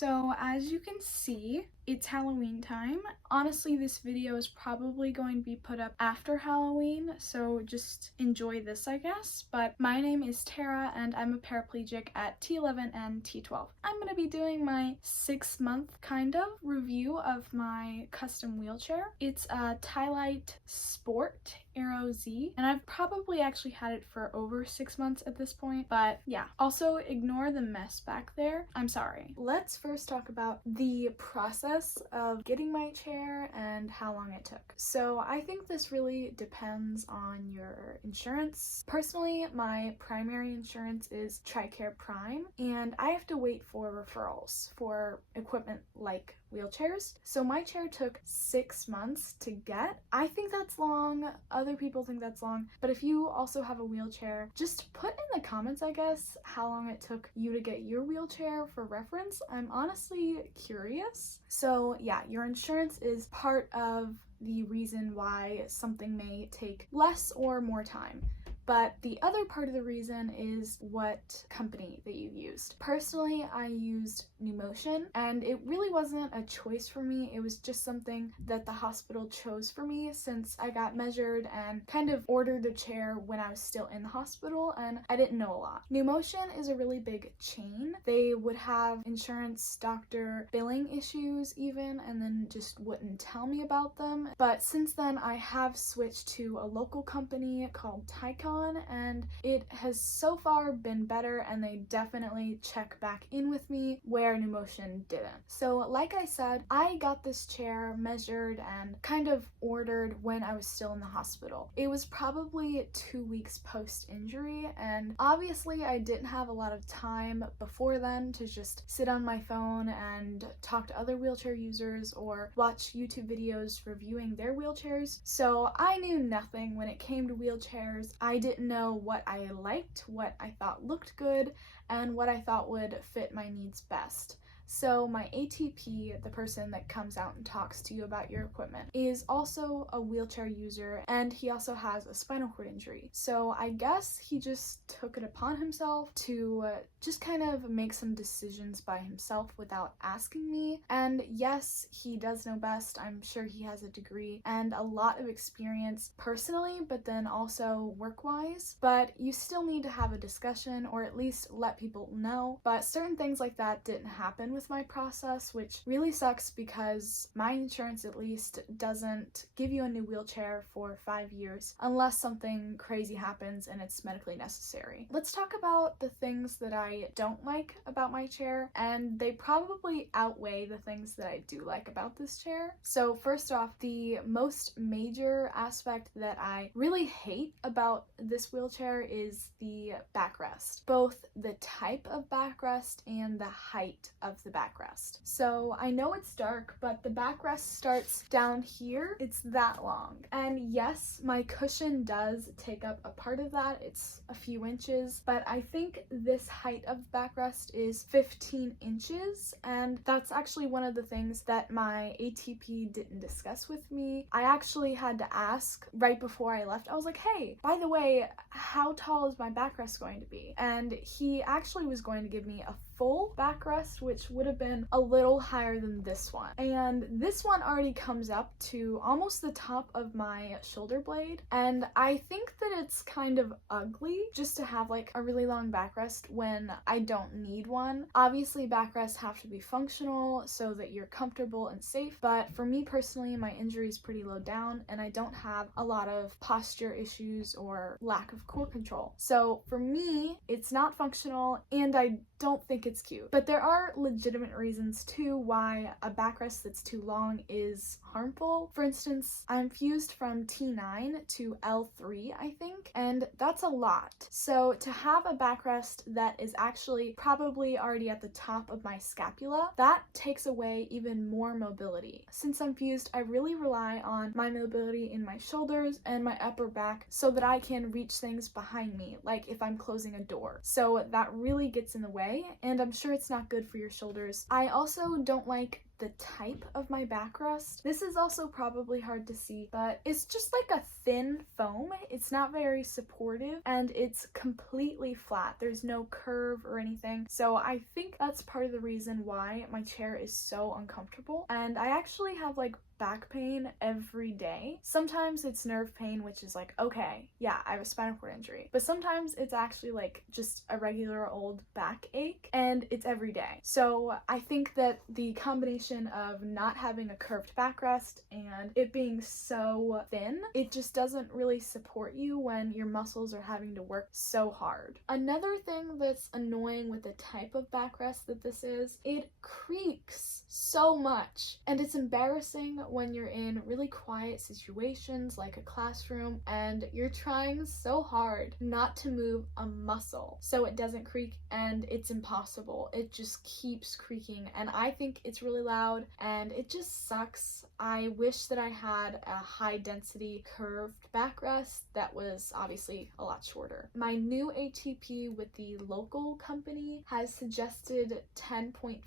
So as you can see, it's Halloween time. Honestly, this video is probably going to be put up after Halloween, so just enjoy this, I guess. But my name is Tara, and I'm a paraplegic at T11 and T12. I'm going to be doing my 6-month kind of review of my custom wheelchair. It's a TiLite Tisport Aero Z, and I've probably actually had it for over 6 months at this point, but yeah. Also, ignore the mess back there. I'm sorry. Let's first talk about the process of getting my chair and how long it took. So I think this really depends on your insurance. Personally, my primary insurance is TRICARE Prime, and I have to wait for referrals for equipment like wheelchairs. So my chair took 6 months to get. I think that's long. Other people think that's long. But if you also have a wheelchair, just put in the comments, I guess, how long it took you to get your wheelchair for reference. I'm honestly curious. So yeah, your insurance is part of the reason why something may take less or more time. But the other part of the reason is what company that you used. Personally, I used NuMotion, and it really wasn't a choice for me. It was just something that the hospital chose for me since I got measured and kind of ordered a chair when I was still in the hospital and I didn't know a lot. NuMotion is a really big chain. They would have insurance doctor billing issues even, and then just wouldn't tell me about them. But since then, I have switched to a local company called Ticon, and it has so far been better, and they definitely check back in with me where NuMotion didn't. So like I said, I got this chair measured and kind of ordered when I was still in the hospital. It was probably 2 weeks post-injury, and obviously I didn't have a lot of time before then to just sit on my phone and talk to other wheelchair users or watch YouTube videos reviewing their wheelchairs. So I knew nothing when it came to wheelchairs. I didn't know what I liked, what I thought looked good, and what I thought would fit my needs best. So my ATP, the person that comes out and talks to you about your equipment, is also a wheelchair user, and he also has a spinal cord injury. So I guess he just took it upon himself to just kind of make some decisions by himself without asking me. And yes, he does know best. I'm sure he has a degree and a lot of experience personally, but then also work-wise. But you still need to have a discussion, or at least let people know. But certain things like that didn't happen with my process, which really sucks because my insurance at least doesn't give you a new wheelchair for 5 years unless something crazy happens and it's medically necessary. Let's talk about the things that I don't like about my chair, and they probably outweigh the things that I do like about this chair. So first off, the most major aspect that I really hate about this wheelchair is the backrest, both the type of backrest and the height of the backrest. So I know it's dark, but the backrest starts down here. It's that long. And yes, my cushion does take up a part of that. It's a few inches, but I think this height of backrest is 15 inches, and that's actually one of the things that my ATP didn't discuss with me. I actually had to ask right before I left. I was like, hey, by the way, how tall is my backrest going to be? And he actually was going to give me a full backrest, which would have been a little higher than this one. And this one already comes up to almost the top of my shoulder blade. And I think that it's kind of ugly just to have like a really long backrest when I don't need one. Obviously, backrests have to be functional so that you're comfortable and safe. But for me personally, my injury is pretty low down and I don't have a lot of posture issues or lack of core control. So for me, it's not functional and I don't think it's cute. But there are legitimate reasons too why a backrest that's too long is harmful. For instance, I'm fused from T9 to L3, I think, and that's a lot. So to have a backrest that is actually probably already at the top of my scapula, that takes away even more mobility. Since I'm fused, I really rely on my mobility in my shoulders and my upper back so that I can reach things behind me, like if I'm closing a door. So that really gets in the way, and I'm sure it's not good for your shoulders. I also don't like the type of my backrest. This is also probably hard to see, but it's just like a thin foam. It's not very supportive and it's completely flat. There's no curve or anything. So I think that's part of the reason why my chair is so uncomfortable. And I actually have like back pain every day. Sometimes it's nerve pain, which is like, okay, yeah, I have a spinal cord injury. But sometimes it's actually like just a regular old backache, and it's every day. So I think that the combination of not having a curved backrest and it being so thin, it just doesn't really support you when your muscles are having to work so hard. Another thing that's annoying with the type of backrest that this is, it creaks so much, and it's embarrassing when you're in really quiet situations like a classroom and you're trying so hard not to move a muscle so it doesn't creak, and it's impossible. It just keeps creaking, and I think it's really loud and it just sucks. I wish that I had a high density curved backrest that was obviously a lot shorter. My new ATP with the local company has suggested 10.5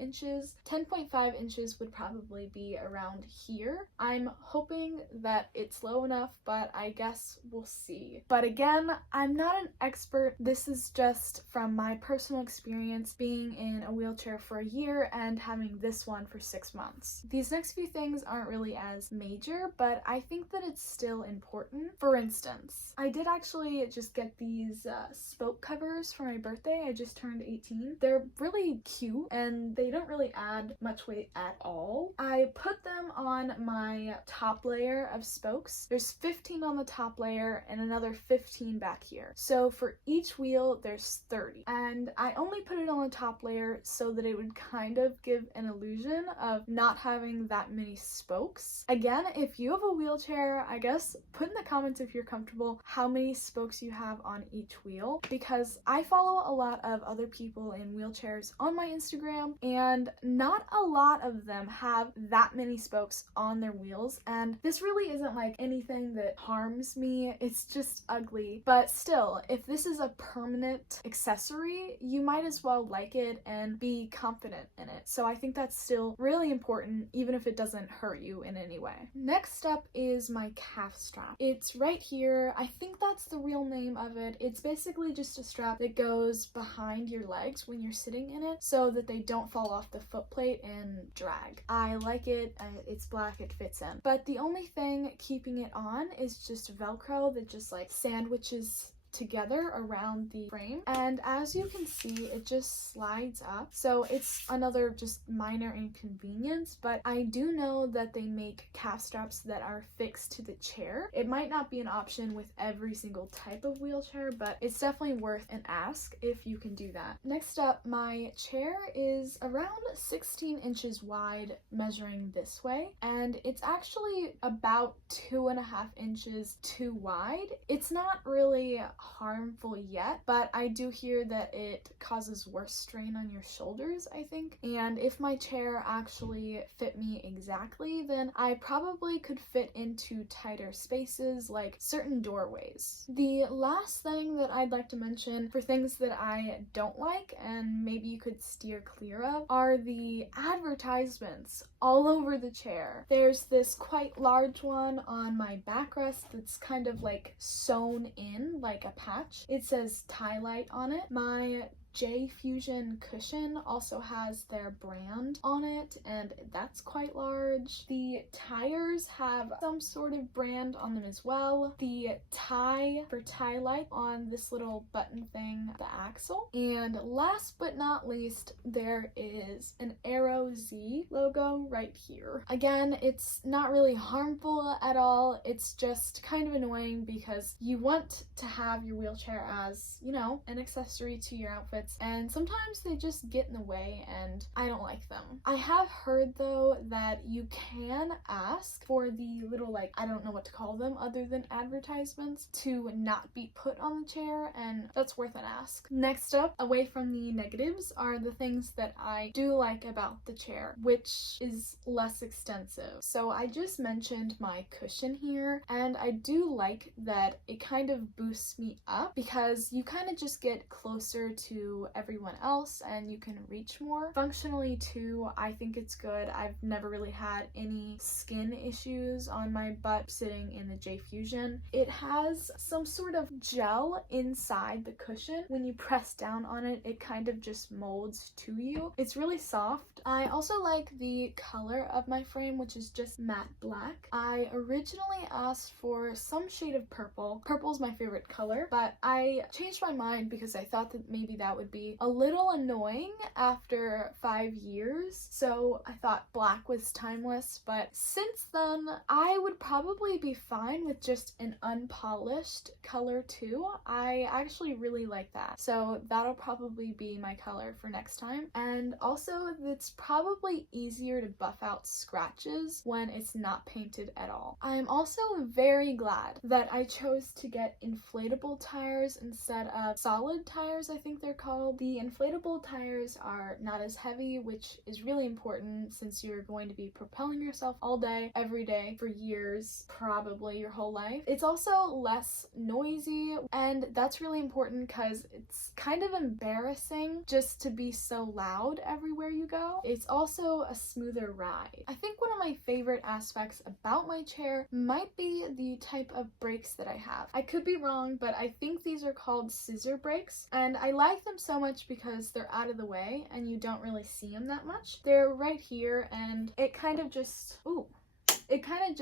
inches. 10.5 inches would probably be around here. I'm hoping that it's low enough, but I guess we'll see. But again, I'm not an expert. This is just from my personal experience being in a wheelchair for a year and having this one for 6 months. These next few things aren't really as major, but I think that it's still important. For instance, I did actually just get these spoke covers for my birthday. I just turned 18. They're really cute and they don't really add much weight at all. I put them on my top layer of spokes. There's 15 on the top layer and another 15 back here. So for each wheel, there's 30. And I only put it on the top layer so that it would kind of give an illusion of not having that many spokes. Again, if you have a wheelchair, I guess put in the comments if you're comfortable how many spokes you have on each wheel, because I follow a lot of other people in wheelchairs on my Instagram and not a lot of them have that many spokes on their wheels, and this really isn't like anything that harms me. It's just ugly. But still, if this is a permanent accessory, you might as well like it and be confident in it. So I think that's still really important, even if it doesn't hurt you in any way. Next up is my calf strap. It's right here. I think that's the real name of it. It's basically just a strap that goes behind your legs when you're sitting in it so that they don't fall off the foot plate and drag. I like it. It's black, it fits in. But the only thing keeping it on is just Velcro that just like sandwiches together around the frame, and as you can see, it just slides up, so it's another just minor inconvenience. But I do know that they make calf straps that are fixed to the chair. It might not be an option with every single type of wheelchair, but it's definitely worth an ask if you can do that. Next up, my chair is around 16 inches wide, measuring this way, and it's actually about 2.5 inches too wide. It's not really harmful yet, but I do hear that it causes worse strain on your shoulders, I think. And if my chair actually fit me exactly, then I probably could fit into tighter spaces like certain doorways. The last thing that I'd like to mention for things that I don't like and maybe you could steer clear of are the advertisements all over the chair. There's this quite large one on my backrest that's kind of like sewn in like a patch. It says TiLite on it. My J Fusion cushion also has their brand on it, and that's quite large. The tires have some sort of brand on them as well. The tie for TiLite on this little button thing, the axle. And last but not least, there is an Aero Z logo right here. Again, it's not really harmful at all. It's just kind of annoying because you want to have your wheelchair as, you know, an accessory to your outfit, and sometimes they just get in the way and I don't like them. I have heard though that you can ask for the little, like, I don't know what to call them other than advertisements, to not be put on the chair, and that's worth an ask. Next up, away from the negatives, are the things that I do like about the chair, which is less extensive. So I just mentioned my cushion here, and I do like that it kind of boosts me up because you kind of just get closer to to everyone else and you can reach more. Functionally too, I think it's good. I've never really had any skin issues on my butt sitting in the J Fusion. It has some sort of gel inside the cushion. When you press down on it, it kind of just molds to you. It's really soft. I also like the color of my frame, which is just matte black. I originally asked for some shade of purple. Purple's my favorite color, but I changed my mind because I thought that maybe that would be a little annoying after 5 years. So I thought black was timeless, but since then I would probably be fine with just an unpolished color too. I actually really like that. So that'll probably be my color for next time. And also it's probably easier to buff out scratches when it's not painted at all. I'm also very glad that I chose to get inflatable tires instead of solid tires, I think they're called. The inflatable tires are not as heavy, which is really important since you're going to be propelling yourself all day, every day, for years, probably your whole life. It's also less noisy, and that's really important because it's kind of embarrassing just to be so loud everywhere you go. It's also a smoother ride. I think one of my favorite aspects about my chair might be the type of brakes that I have. I could be wrong, but I think these are called scissor brakes, and I like them so much because they're out of the way and you don't really see them that much. They're right here and it kind of just,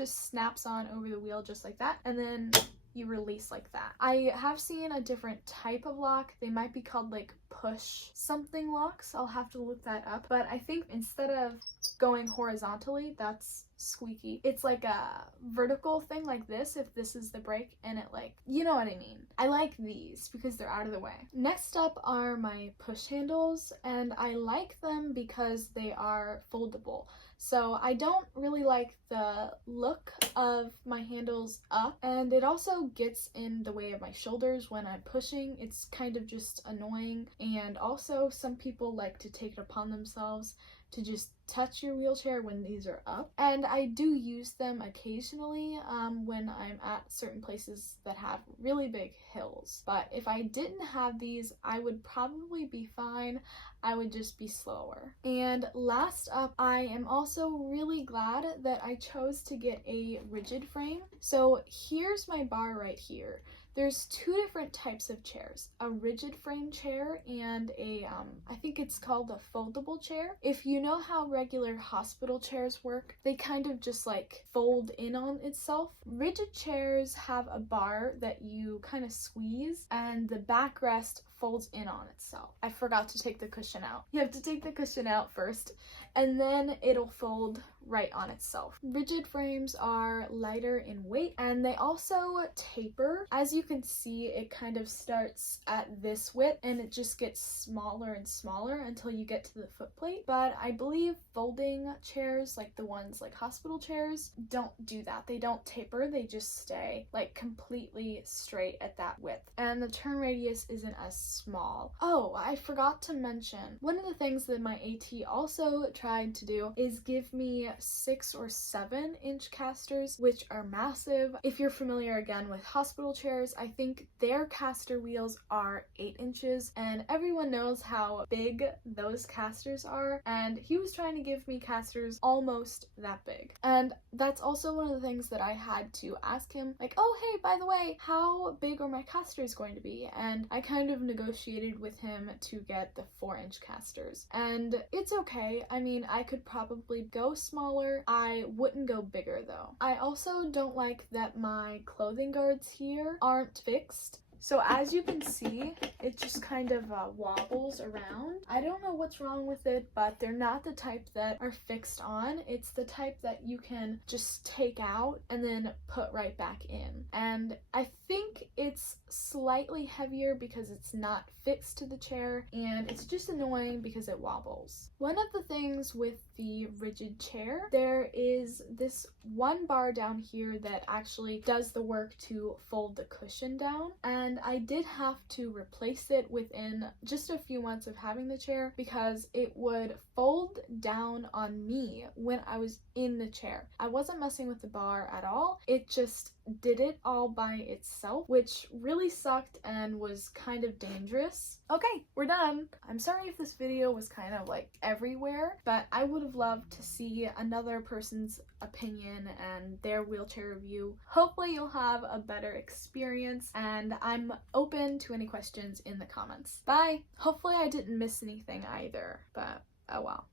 snaps on over the wheel just like that, and then you release like that. I have seen a different type of lock. They might be called like push something locks. I'll have to look that up. But I think instead of going horizontally, that's squeaky. It's like a vertical thing like this, if this is the brake, and it like, you know what I mean. I like these because they're out of the way. Next up are my push handles, and I like them because they are foldable. So I don't really like the look of my handles up, and it also gets in the way of my shoulders when I'm pushing. It's kind of just annoying, and also some people like to take it upon themselves to just touch your wheelchair when these are up. And I do use them occasionally when I'm at certain places that have really big hills. But if I didn't have these, I would probably be fine. I would just be slower. And last up, I am also really glad that I chose to get a rigid frame. So here's my bar right here. There's two different types of chairs, a rigid frame chair and a, I think it's called a foldable chair. If you know how regular hospital chairs work, they kind of just like fold in on itself. Rigid chairs have a bar that you kind of squeeze, and the backrest folds in on itself. I forgot to take the cushion out. You have to take the cushion out first, and then it'll fold right on itself. Rigid frames are lighter in weight, and they also taper. As you can see, it kind of starts at this width and it just gets smaller and smaller until you get to the foot plate. But I believe folding chairs, like the ones like hospital chairs, don't do that. They don't taper, they just stay like completely straight at that width. And the turn radius isn't as small. Oh, I forgot to mention, one of the things that my AT also tried to do is give me 6 or 7 inch casters, which are massive. If you're familiar again with hospital chairs, I think their caster wheels are 8 inches, and everyone knows how big those casters are, and he was trying to give me casters almost that big. And that's also one of the things that I had to ask him, like, oh hey, by the way, how big are my casters going to be? And I kind of negotiated with him to get the 4-inch casters, and it's okay. I mean, I could probably go smaller. I wouldn't go bigger though. I also don't like that my clothing guards here aren't fixed. So as you can see, it just kind of wobbles around. I don't know what's wrong with it, but they're not the type that are fixed on. It's the type that you can just take out and then put right back in. And I think it's slightly heavier because it's not fixed to the chair, and it's just annoying because it wobbles. One of the things with the rigid chair, there is this one bar down here that actually does the work to fold the cushion down, and I did have to replace it within just a few months of having the chair because it would fold down on me when I was in the chair. I wasn't messing with the bar at all. It just did it all by itself, which really sucked and was kind of dangerous. Okay, we're done. I'm sorry if this video was kind of like everywhere, but I would have loved to see another person's opinion and their wheelchair review. Hopefully you'll have a better experience, and I'm open to any questions in the comments. Bye! Hopefully I didn't miss anything either, but oh well.